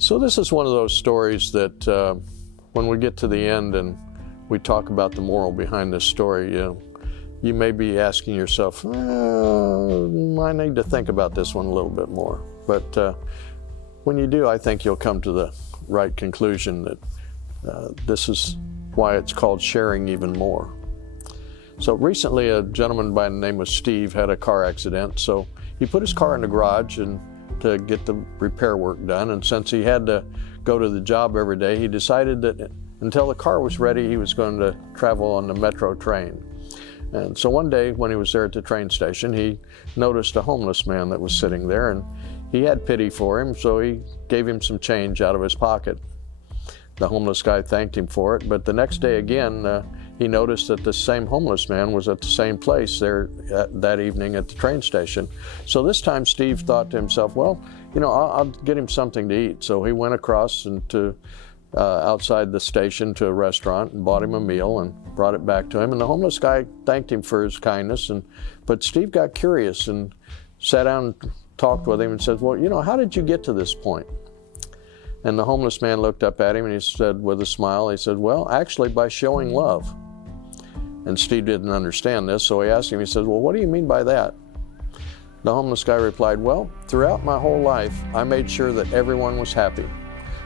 So this is one of those stories that when we get to the end and we talk about the moral behind this story, you may be asking yourself, I need to think about this one a little bit more. But when you do, I think you'll come to the right conclusion that this is why it's called sharing even more. So recently a gentleman by the name of Steve had a car accident, so he put his car in the garage and to get the repair work done, and since he had to go to the job every day, he decided that until the car was ready, he was going to travel on the metro train. And so one day when he was there at the train station, he noticed a homeless man that was sitting there, and he had pity for him, so he gave him some change out of his pocket. The homeless guy thanked him for it, but the next day again, he noticed that the same homeless man was at the same place there that evening at the train station. So this time Steve thought to himself, well, I'll get him something to eat. So he went across and outside the station to a restaurant and bought him a meal and brought it back to him. And the homeless guy thanked him for his kindness. But Steve got curious and sat down and talked with him and said, well, how did you get to this point? And the homeless man looked up at him and he said with a smile, he said, well, actually by showing love. And Steve didn't understand this, so he asked him, he said, well, what do you mean by that? The homeless guy replied, well, throughout my whole life, I made sure that everyone was happy.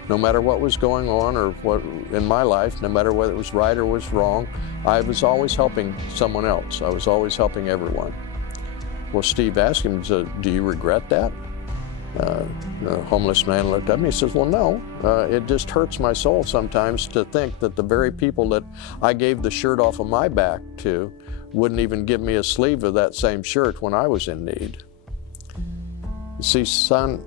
No matter what was going on or what in my life, no matter whether it was right or was wrong, I was always helping someone else. I was always helping everyone. Well, Steve asked him, do you regret that? The homeless man looked up and he says, well, no, it just hurts my soul sometimes to think that the very people that I gave the shirt off of my back to wouldn't even give me a sleeve of that same shirt when I was in need. You see, son,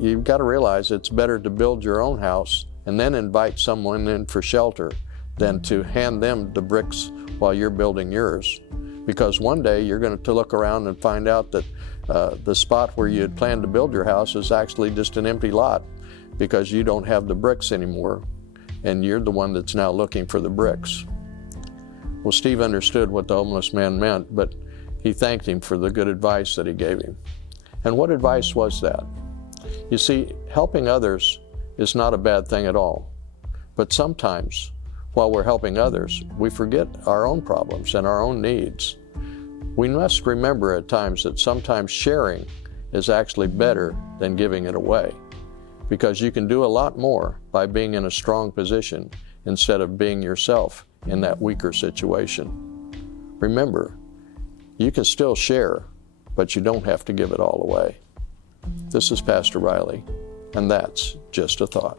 you've got to realize it's better to build your own house and then invite someone in for shelter than to hand them the bricks while you're building yours. Because one day you're going to look around and find out that the spot where you had planned to build your house is actually just an empty lot because you don't have the bricks anymore and you're the one that's now looking for the bricks. Well, Steve understood what the homeless man meant, but he thanked him for the good advice that he gave him. And what advice was that? You see, helping others is not a bad thing at all. But sometimes, while we're helping others, we forget our own problems and our own needs. We must remember at times that sometimes sharing is actually better than giving it away, because you can do a lot more by being in a strong position instead of being yourself in that weaker situation. Remember, you can still share, but you don't have to give it all away. This is Pastor Riley, and that's just a thought.